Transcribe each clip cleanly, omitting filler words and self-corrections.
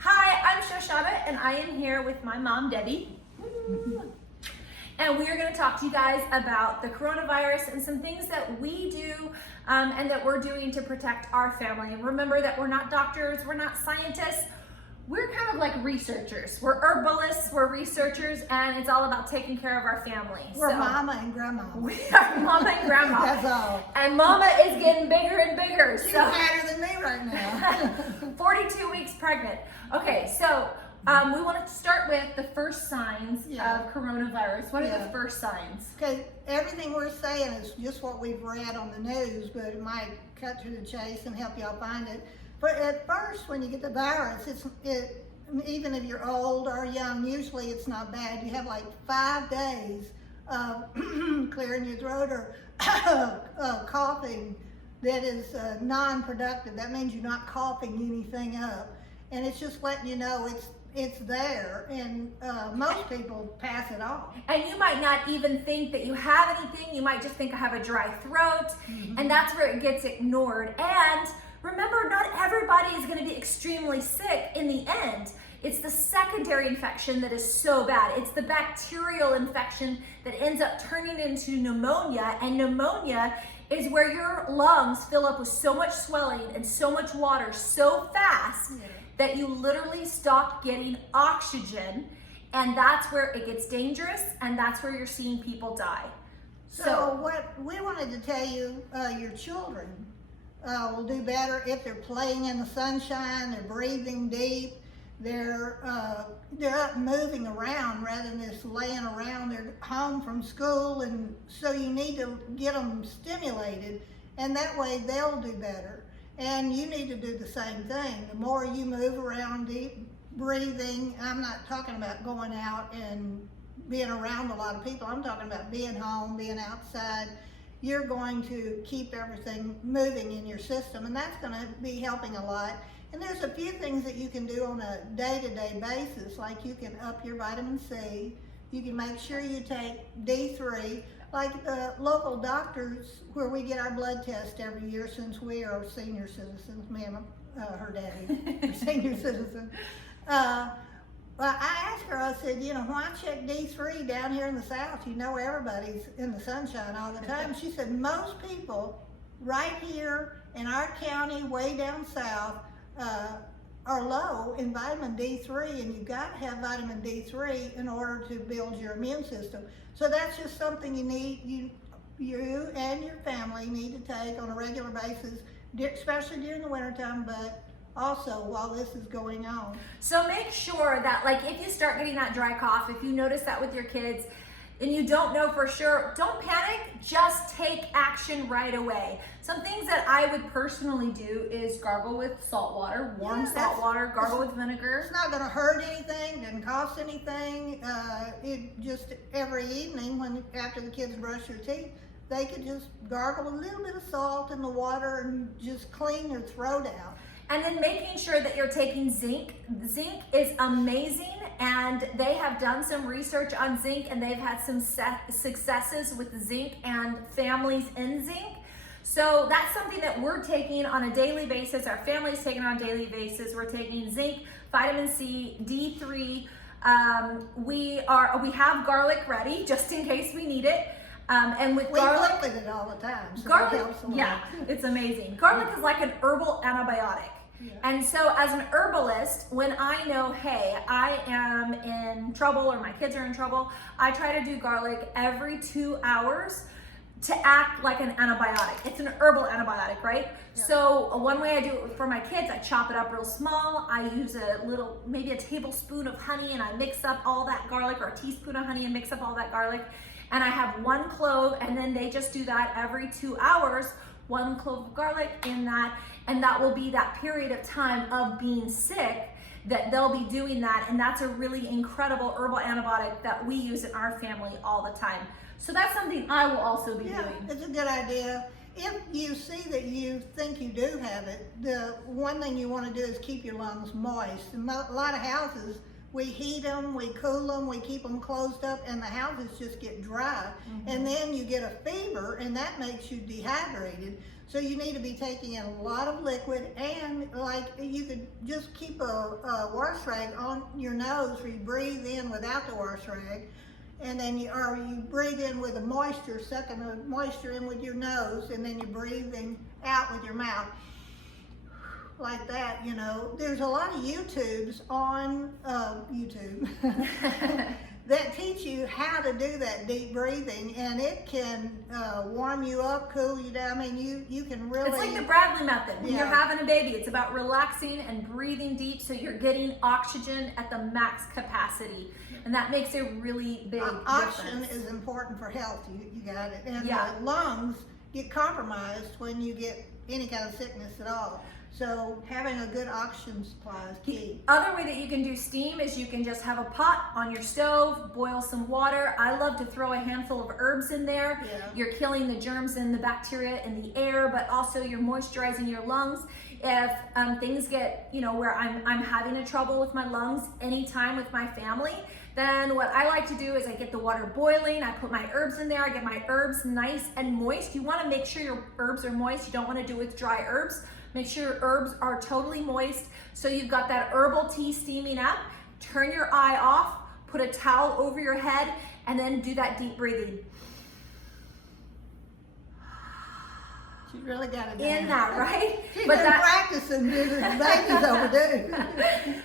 Hi, I'm Shoshanna, and I am here with my mom, Debbie. And we are going to talk to you guys about the coronavirus and some things that we do and that we're doing to protect our family. And remember that we're not doctors, we're not scientists, we're kind of like researchers. We're herbalists, we're researchers, and it's all about taking care of our family. We're mama and grandma. We are mama and grandma. That's all. And mama is getting bigger and bigger. She's fatter than me right now. 42 weeks pregnant. Okay, so we want to start with the first signs of coronavirus. What are the first signs? Okay, everything we're saying is just what we've read on the news, but it might cut to the chase and help y'all find it. But at first, when you get the virus, even if you're old or young, usually it's not bad. You have like 5 days of clearing your throat or coughing that is non-productive. That means you're not coughing anything up. And it's just letting you know it's there, and most people pass it off. And you might not even think that you have anything. You might just think I have a dry throat, and that's where it gets ignored. And remember, not everybody is going to be extremely sick in the end. It's the secondary infection that is so bad. It's the bacterial infection that ends up turning into pneumonia, and pneumonia is where your lungs fill up with so much swelling and so much water so fast that you literally stop getting oxygen, and that's where it gets dangerous, and that's where you're seeing people die. So what we wanted to tell you, your children will do better if they're playing in the sunshine, they're breathing deep, they're up moving around rather than just laying around. They're home from school, and so you need to get them stimulated, and that way they'll do better. And you need to do the same thing. The more you move around, deep breathing, I'm not talking about going out and being around a lot of people. I'm talking about being home, being outside. You're going to keep everything moving in your system, and that's going to be helping a lot. And there's a few things that you can do on a day-to-day basis, like you can up your vitamin C. You can make sure you take D3. Like the local doctors where we get our blood test every year, since we are senior citizens, me and her daddy are senior citizens. Well, I asked her, I said, why check D3 down here in the South? You know everybody's in the sunshine all the time. She said, most people right here in our county, way down south, are low in vitamin D3, and you've got to have vitamin D3 in order to build your immune system. So that's just something you and your family need to take on a regular basis, especially during the wintertime, but also while this is going on. So make sure that, like, if you start getting that dry cough, if you notice that with your kids and you don't know for sure, don't panic, just take action right away. Some things that I would personally do is gargle with salt water, warm salt water, gargle with vinegar. It's not gonna hurt anything, doesn't cost anything. It just every evening after the kids brush their teeth, they could just gargle a little bit of salt in the water and just clean their throat out. And then making sure that you're taking zinc. Zinc is amazing, and they have done some research on zinc, and they've had some successes with zinc and families in zinc. So that's something that we're taking on a daily basis. Our family's taking on a daily basis. We're taking zinc, vitamin C, D3. We have garlic ready just in case we need it. And with garlic, we liquid it all the time. So garlic, that helps a lot. yeah, it's amazing. Garlic is like an herbal antibiotic. Yeah. And so as an herbalist, when I know, hey, I am in trouble or my kids are in trouble, I try to do garlic every 2 hours to act like an antibiotic. It's an herbal antibiotic, right? Yeah. So one way I do it for my kids, I chop it up real small. I use maybe a tablespoon of honey, and I mix up all that garlic, or a teaspoon of honey and mix up all that garlic. And I have 1 clove, and then they just do that every 2 hours, 1 clove of garlic in that, and that will be that period of time of being sick that they'll be doing that, and that's a really incredible herbal antibiotic that we use in our family all the time. So that's something I will also be doing. It's a good idea. If you see that you think you do have it, the one thing you want to do is keep your lungs moist. In a lot of houses, we heat them, we cool them, we keep them closed up, and the houses just get dry. And then you get a fever, and that makes you dehydrated. So you need to be taking in a lot of liquid, and like you could just keep a wash rag on your nose where you breathe in without the wash rag, and then you breathe in with the moisture, sucking the moisture in with your nose, and then you're breathing out with your mouth. Like that, you know. There's a lot of YouTubes on YouTube that teach you how to do that deep breathing, and it can warm you up, cool you down. I mean, you can really... It's like the Bradley method. When you're having a baby, it's about relaxing and breathing deep so you're getting oxygen at the max capacity. And that makes a really big oxygen difference. is important for health. You got it. And Yeah. the lungs get compromised when you get any kind of sickness at all. So having a good oxygen supply is key. Other way that you can do steam is you can just have a pot on your stove, boil some water. I love to throw a handful of herbs in there. Yeah. You're killing the germs and the bacteria in the air, but also you're moisturizing your lungs. If things get, you know, where I'm having a trouble with my lungs anytime with my family, then what I like to do is I get the water boiling, I put my herbs in there, I get my herbs nice and moist. You want to make sure your herbs are moist. You don't want to do it with dry herbs. Make sure your herbs are totally moist. So you've got that herbal tea steaming up. Turn your eye off, put a towel over your head, and then do that deep breathing. She really got it down. In that, right? She's been practicing this babies overdue.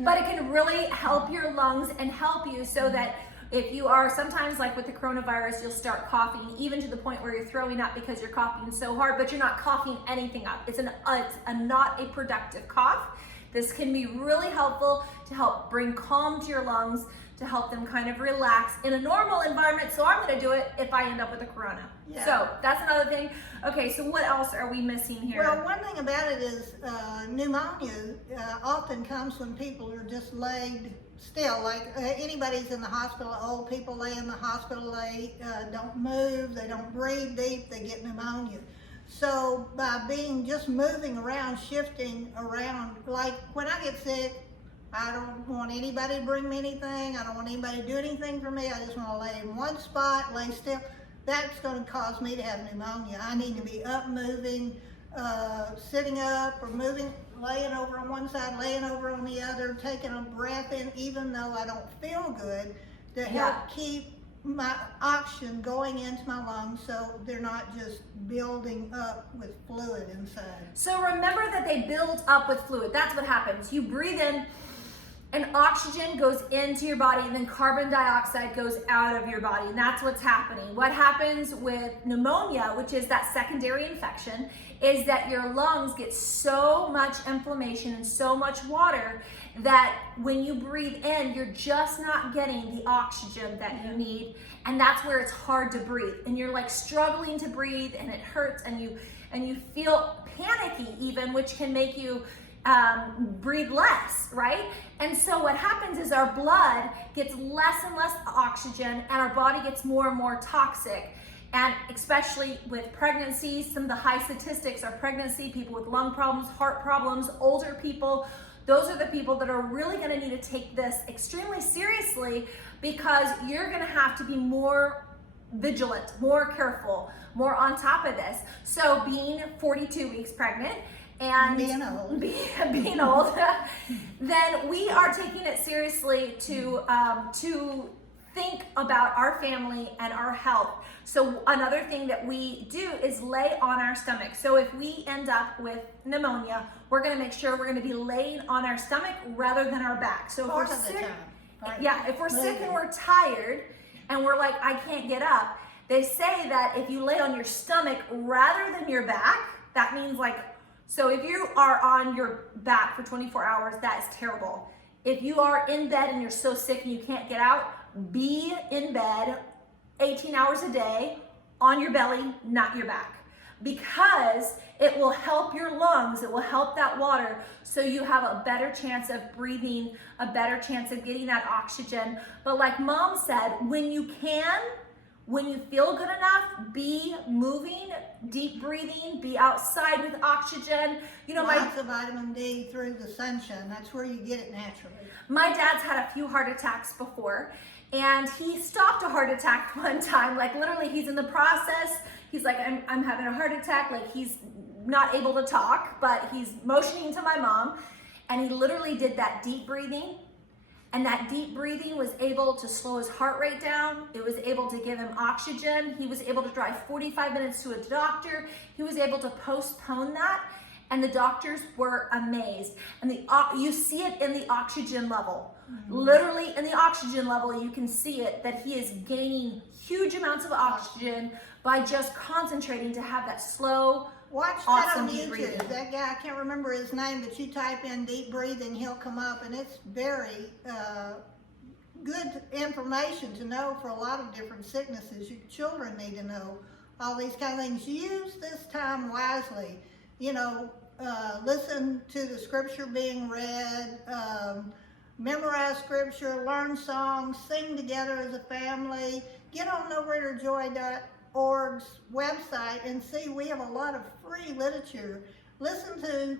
But it can really help your lungs and help you so that if you are sometimes like with the coronavirus, you'll start coughing even to the point where you're throwing up because you're coughing so hard, but you're not coughing anything up. It's not a productive cough. This can be really helpful to help bring calm to your lungs, to help them kind of relax in a normal environment. So I'm going to do it if I end up with a corona. Yeah. So that's another thing. Okay, so what else are we missing here? Well, one thing about it is pneumonia often comes when people are just laid still. Like anybody's in the hospital, old people lay in the hospital, they don't move, they don't breathe deep, they get pneumonia. So by being just moving around, shifting around, like when I get sick, I don't want anybody to bring me anything. I don't want anybody to do anything for me. I just want to lay in one spot, lay still. That's going to cause me to have pneumonia. I need to be up, moving, sitting up or moving, laying over on one side, laying over on the other, taking a breath in, even though I don't feel good, to help keep my oxygen going into my lungs so they're not just building up with fluid inside. So remember that they build up with fluid. That's what happens. You breathe in and oxygen goes into your body and then carbon dioxide goes out of your body. And that's what's happening. What happens with pneumonia, which is that secondary infection, is that your lungs get so much inflammation and so much water that when you breathe in, you're just not getting the oxygen that you need. And that's where it's hard to breathe. And you're like struggling to breathe and it hurts and you feel panicky even, which can make you breathe less, right? And so what happens is our blood gets less and less oxygen and our body gets more and more toxic. And especially with pregnancy, some of the high statistics are pregnancy, people with lung problems, heart problems, older people. Those are the people that are really going to need to take this extremely seriously because you're going to have to be more vigilant, more careful, more on top of this. So being 42 weeks pregnant, and being old, then we are taking it seriously to think about our family and our health. So another thing that we do is lay on our stomach. So if we end up with pneumonia, we're going to make sure we're going to be laying on our stomach rather than our back. So if we're sick, if we're sick and we're tired and we're like, I can't get up, they say that if you lay on your stomach rather than your back, that means like, so if you are on your back for 24 hours, that is terrible. If you are in bed and you're so sick and you can't get out, be in bed 18 hours a day on your belly, not your back. Because it will help your lungs, it will help that water, so you have a better chance of breathing, a better chance of getting that oxygen. But like Mom said, when you can, when you feel good enough, be moving, deep breathing, be outside with oxygen. You know, Lots of vitamin D through the sunshine. That's where you get it naturally. my dad's had a few heart attacks before, and he stopped a heart attack one time. Like literally, he's in the process. He's like, I'm having a heart attack. Like he's not able to talk, but he's motioning to my mom, and he literally did that deep breathing. And that deep breathing was able to slow his heart rate down. It was able to give him oxygen. He was able to drive 45 minutes to a doctor. He was able to postpone that. And the doctors were amazed. And you see it in the oxygen level. Mm-hmm. Literally in the oxygen level, you can see it, that he is gaining huge amounts of oxygen by just concentrating to have that slow, watch awesome that on deep breathing. YouTube. That guy, I can't remember his name, but you type in deep breathing, he'll come up, and it's very good information to know for a lot of different sicknesses. Your children need to know all these kind of things. Use this time wisely. You know, listen to the scripture being read, memorize scripture, learn songs, sing together as a family. Get on NoGreaterJoy.org's website and see we have a lot of free literature. Listen to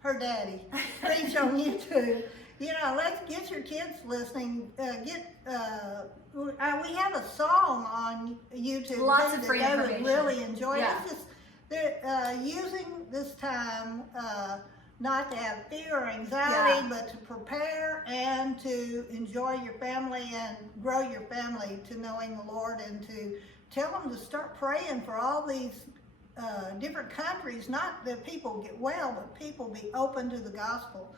her daddy preach on YouTube. You know, let's get your kids listening. We have a song on YouTube Lots too, of free that they would information. really enjoy. Yeah. It's just using this time not to have fear or anxiety, but to prepare and to enjoy your family and grow your family to knowing the Lord, and to tell them to start praying for all these different countries. Not that people get well, but people be open to the gospel.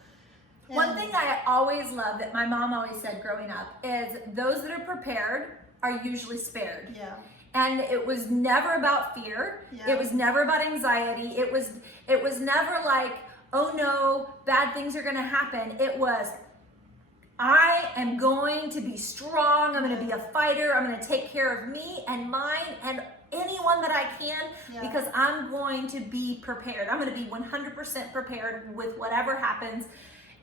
One thing I always love that my mom always said growing up is those that are prepared are usually spared. Yeah. And it was never about fear. Yeah. It was never about anxiety. It was never like, oh no, bad things are gonna happen. It was, I am going to be strong. I'm going to be a fighter. I'm going to take care of me and mine and anyone that I can, because I'm going to be prepared. I'm going to be 100% prepared with whatever happens.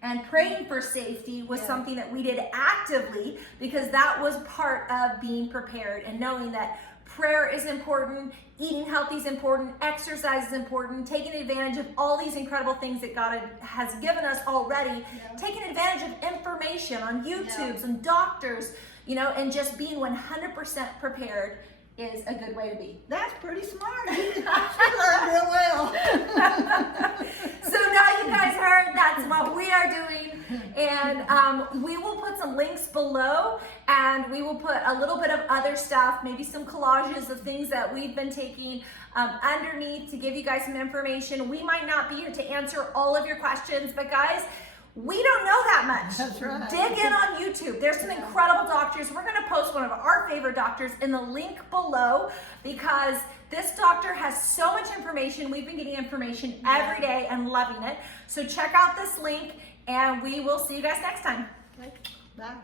And praying for safety was something that we did actively, because that was part of being prepared and knowing that prayer is important, eating healthy is important, exercise is important, taking advantage of all these incredible things that God has given us already, taking advantage of information on YouTube, and doctors, you know, and just being 100% prepared is a good way to be. That's pretty smart. She learned real well. So now you guys heard that's what we are doing, and we will put some links below, and we will put a little bit of other stuff, maybe some collages of things that we've been taking underneath to give you guys some information. We might not be here to answer all of your questions, but guys, we don't know that much. That's right. Dig in on YouTube. There's some incredible doctors. We're going to post one of our favorite doctors in the link below, because this doctor has so much information. We've been getting information every day and loving it. So check out this link, and we will see you guys next time. Okay. Bye.